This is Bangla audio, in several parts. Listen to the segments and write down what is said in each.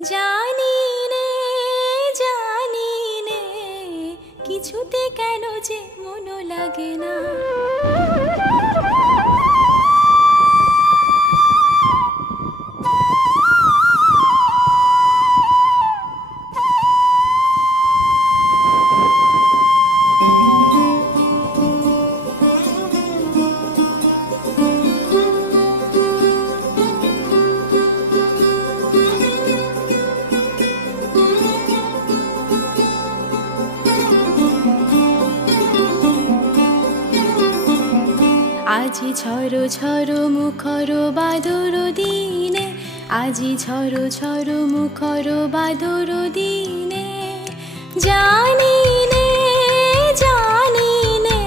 জানি নে জানি নে কিছুতে কেন যে মন লাগে না। আজি ঝড়ো ঝড়ো মুখর বাদর দিনে, আজি ঝড়ো ঝড়ো মুখর বাদর দিনে, জানি নে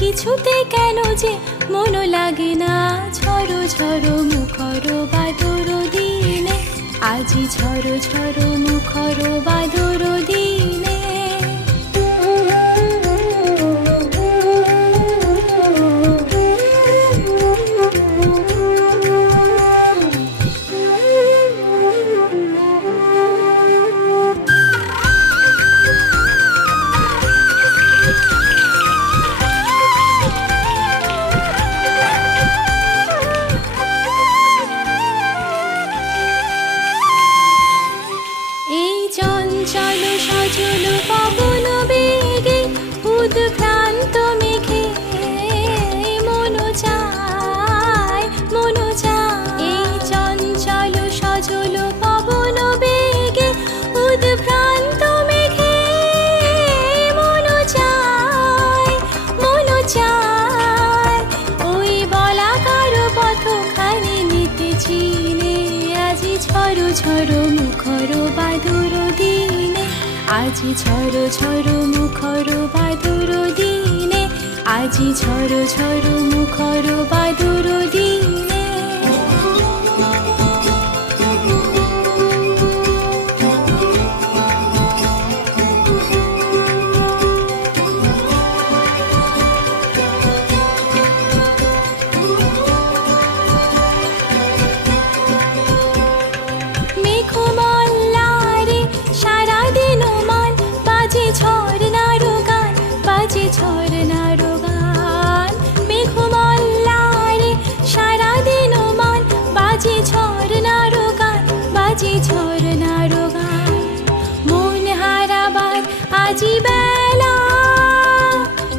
কিছুতে কেন যে মন লাগে না। ঝড়ো ঝড়ো মুখর বাদর দিনে, আজি ঝড়ো ঝড়ো মুখর বাদর দিনে। চঞ্চল সজল পবন বেগে উদ্ভ্রান্ত মেঘে মন চায় মন চায়। এই চঞ্চল সজল পবন বেগে উদ্ভ্রান্ত মেঘে মন চায় মন চায়। ওই বলাকার পথখানি নিতেছি নে, আজি ঝড়ো ঝড়ো মুখর বাদুর দিনে, আজি ঝড়ো ঝড়ো মুখর বাদুর দিনে, আজি ঝড়ো ঝড়ো মুখর বাদুর দিনে। মন হারাবার আজি বেলা,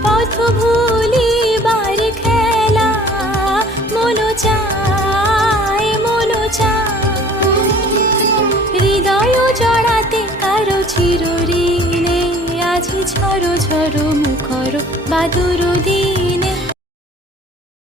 পথ ভুলিবার খেলা, মন চায় মন চায়। হৃদয় জড়াতে কারো চিরঋণে, আজি ঝড়ো ঝড়ো মুখর বাদুর দিনে।